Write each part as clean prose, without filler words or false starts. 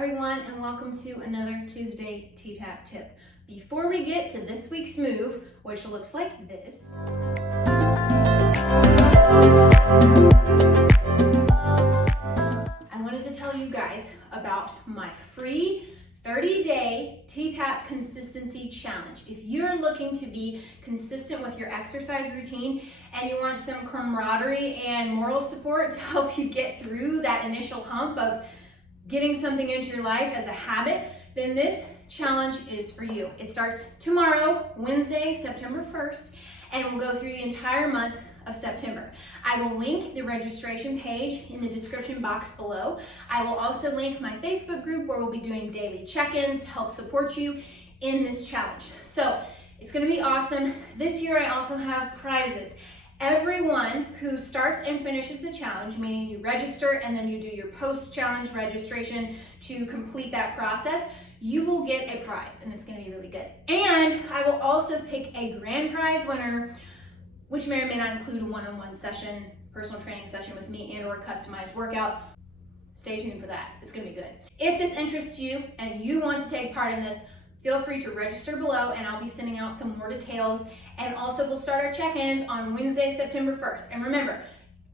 everyone, and welcome to another Tuesday T-Tapp tip. Before we get to this week's move, which looks like this, I wanted to tell you guys about my free 30-day T-Tapp consistency challenge. If you're looking to be consistent with your exercise routine and you want some camaraderie and moral support to help you get through that initial hump of getting something into your life as a habit, then this challenge is for you. It starts tomorrow, Wednesday, September 1st, and it will go through the entire month of September. I will link the registration page in the description box below. I will also link my Facebook group where we'll be doing daily check-ins to help support you in this challenge. So it's gonna be awesome. This year I also have prizes. Everyone who starts and finishes the challenge, meaning you register and then you do your post-challenge registration to complete that process, you will get a prize, and it's gonna be really good. And I will also pick a grand prize winner, which may or may not include a one-on-one session, personal training session with me, and or a customized workout. Stay tuned for that, it's gonna be good. If this interests you and you want to take part in this, feel free to register below and I'll be sending out some more details. And also we'll start our check-ins on Wednesday, September 1st. And remember,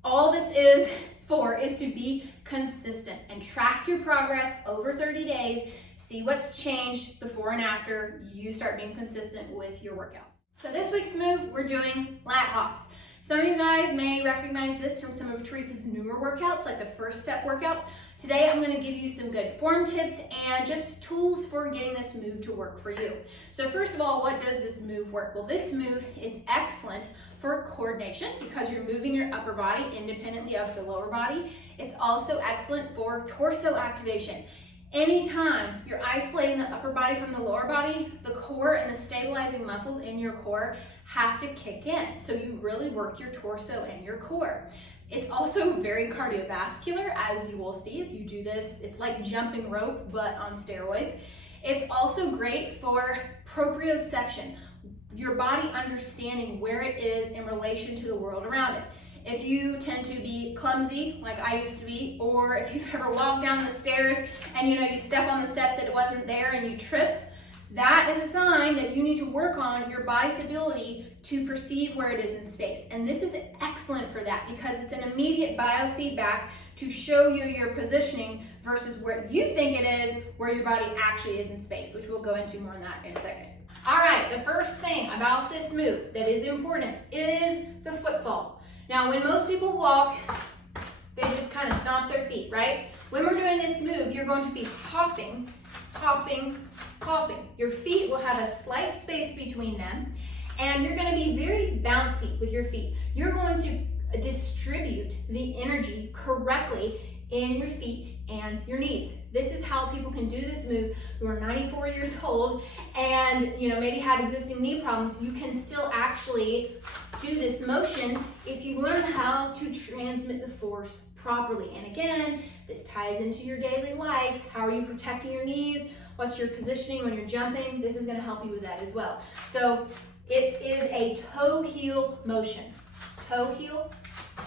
all this is to be consistent and track your progress over 30 days, see what's changed before and after you start being consistent with your workouts. So this week's move, we're doing lat hops. Some of you guys may recognize this from some of Teresa's newer workouts, like the first step workouts. Today, I'm gonna give you some good form tips and just tools for getting this move to work for you. So first of all, what does this move work? Well, this move is excellent for coordination because you're moving your upper body independently of the lower body. It's also excellent for torso activation. Anytime you're isolating the upper body from the lower body, the core and the stabilizing muscles in your core have to kick in. So you really work your torso and your core. It's also very cardiovascular, as you will see if you do this. It's like jumping rope, but on steroids. It's also great for proprioception, your body understanding where it is in relation to the world around it. If you tend to be clumsy, like I used to be, or if you've ever walked down the stairs and you step on the step that wasn't there and you trip, that is a sign that you need to work on your body's ability to perceive where it is in space. And this is excellent for that because it's an immediate biofeedback to show you your positioning versus where you think it is, where your body actually is in space, which we'll go into more on that in a second. All right, the first thing about this move that is important is the footfall. Now, when most people walk, they just kind of stomp their feet, right? When we're doing this move, you're going to be hopping, hopping, hopping. Your feet will have a slight space between them, and you're going to be very bouncy with your feet. You're going to distribute the energy correctly in your feet and your knees. This is how people can do this move who are 94 years old and maybe have existing knee problems. You can still actually do this motion if you learn how to transmit the force properly. And again, this ties into your daily life. How are you protecting your knees? What's your positioning when you're jumping? This is going to help you with that as well. So it is a toe heel motion. Toe heel,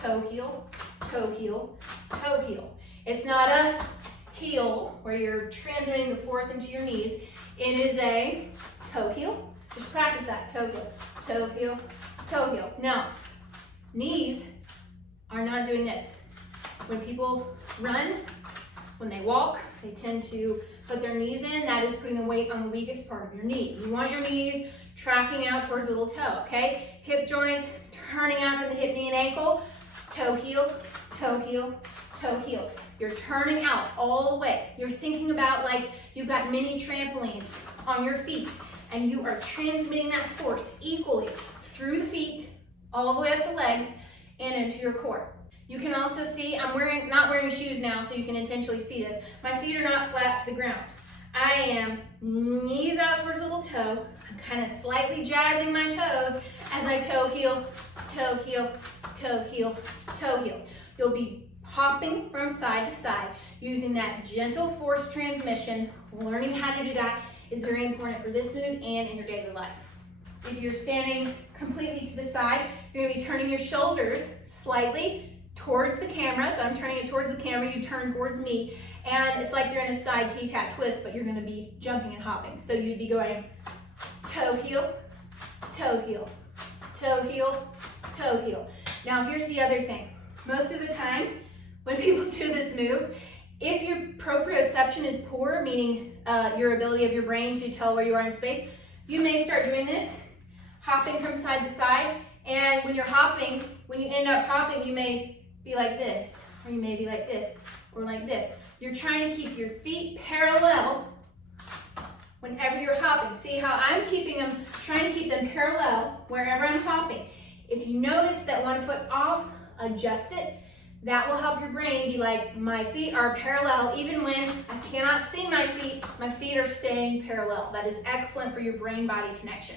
toe heel, toe heel, toe heel. It's not a heel where you're transmitting the force into your knees. It is a toe heel. Just practice that. Toe heel, toe heel, toe heel. Now, knees are not doing this. When people run, when they walk, they tend to put their knees in. That is putting the weight on the weakest part of your knee. You want your knees tracking out towards the little toe, okay? Hip joints turning out from the hip, knee, and ankle. Toe heel, toe heel, toe heel. You're turning out all the way. You're thinking about like you've got mini trampolines on your feet and you are transmitting that force equally through the feet, all the way up the legs and into your core. You can also see, I'm not wearing shoes now so you can intentionally see this. My feet are not flat to the ground. I am knees out towards the little toe. I'm kind of slightly jazzing my toes as I toe heel, toe heel, toe heel, toe heel. You'll be hopping from side to side using that gentle force transmission. Learning how to do that is very important for this move and in your daily life. If you're standing completely to the side, you're going to be turning your shoulders slightly towards the camera. So I'm turning it towards the camera, you turn towards me, and it's like you're in a side T-Tap twist, but you're gonna be jumping and hopping. So you'd be going toe, heel, toe, heel, toe, heel, toe, heel. Now here's the other thing. Most of the time, when people do this move, if your proprioception is poor, meaning your ability of your brain to tell where you are in space, you may start doing this, hopping from side to side, and when you're hopping, when you end up hopping, you may be like this, or you may be like this, or like this. You're trying to keep your feet parallel whenever you're hopping. See how I'm trying to keep them parallel wherever I'm hopping. If you notice that one foot's off, adjust it. That will help your brain be like, my feet are parallel. Even when I cannot see my feet are staying parallel. That is excellent for your brain-body connection.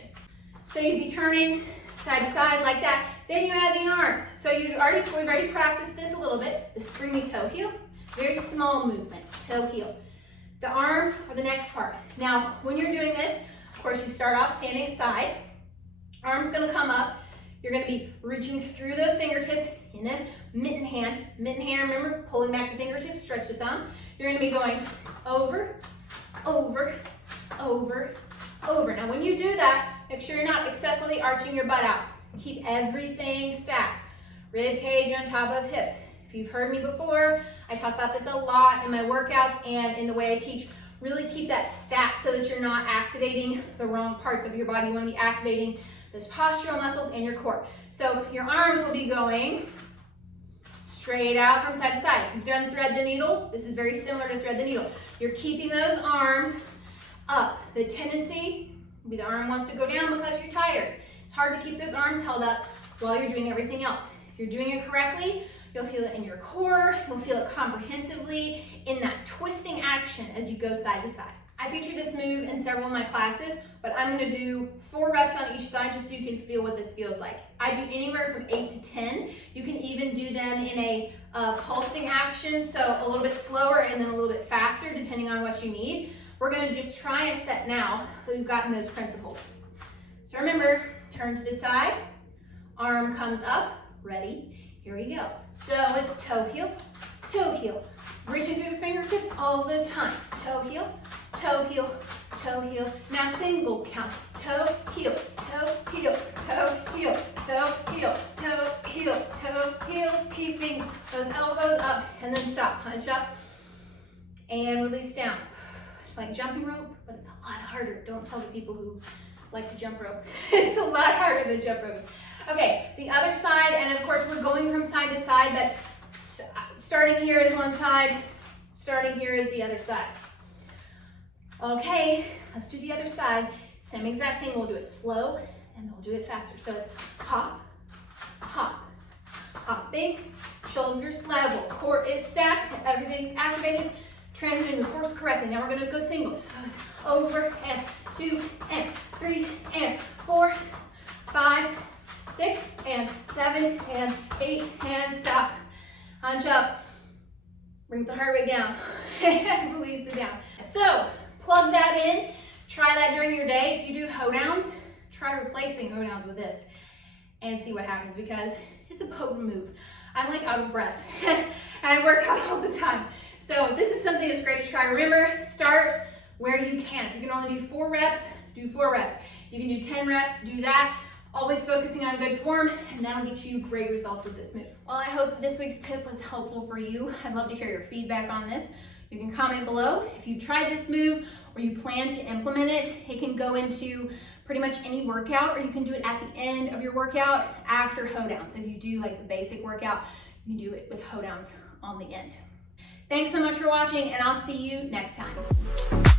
So you'd be turning side to side like that. Then you add the arms. So we've already practiced this a little bit. The springy toe heel, very small movement, toe heel. The arms are the next part. Now, when you're doing this, of course, you start off standing side. Arms gonna come up. You're gonna be reaching through those fingertips in a mitten hand. Mitten hand, remember, pulling back the fingertips, stretch the thumb. You're gonna be going over, over, over, over. Now, when you do that, make sure you're not excessively arching your butt out. Keep everything stacked. Rib cage on top of hips. If you've heard me before, I talk about this a lot in my workouts and in the way I teach. Really keep that stacked so that you're not activating the wrong parts of your body. You want to be activating those postural muscles and your core. So your arms will be going straight out from side to side. If you've done thread the needle, this is very similar to thread the needle. You're keeping those arms up. The tendency will be the arm wants to go down because you're tired. It's hard to keep those arms held up while you're doing everything else. If you're doing it correctly, you'll feel it in your core, you'll feel it comprehensively in that twisting action as you go side to side. I feature this move in several of my classes, but I'm gonna do 4 reps on each side just so you can feel what this feels like. I do anywhere from 8 to 10. You can even do them in a pulsing action, so a little bit slower and then a little bit faster depending on what you need. We're gonna just try a set now that we've gotten those principles. So remember, turn to the side, arm comes up, ready, here we go. So it's toe heel, reaching through the fingertips all the time. Toe heel, toe heel, toe heel. Now single count. Toe heel, toe heel, toe heel, toe heel, toe heel, toe heel. Keeping those elbows up and then stop. Hunch up and release down. It's like jumping rope, but it's a lot harder. Don't tell the people who like to jump rope. It's a lot harder than jump rope. Okay, the other side, and of course we're going from side to side, but starting here is one side, starting here is the other side. Okay, let's do the other side. Same exact thing, we'll do it slow and we'll do it faster. So it's hop, hop, hopping, shoulders level, core is stacked, everything's activated, transiting the force correctly. Now we're gonna go singles. So it's over and 2 and 3 and 4, 5, 6 and 7 and 8 and stop. Hunch up, brings the heart rate down and release it down. So plug that in, try that during your day. If you do hoedowns, try replacing hoedowns with this and see what happens because it's a potent move. I'm like out of breath and I work out all the time. So this is something that's great to try. Remember, start where you can. If you can only do 4 reps, do 4 reps. You can do 10 reps, do that. Always focusing on good form, and that'll get you great results with this move. Well, I hope this week's tip was helpful for you. I'd love to hear your feedback on this. You can comment below if you tried this move or you plan to implement it. It can go into pretty much any workout, or you can do it at the end of your workout after hoedowns. If you do like the basic workout, you can do it with hoedowns on the end. Thanks so much for watching, and I'll see you next time.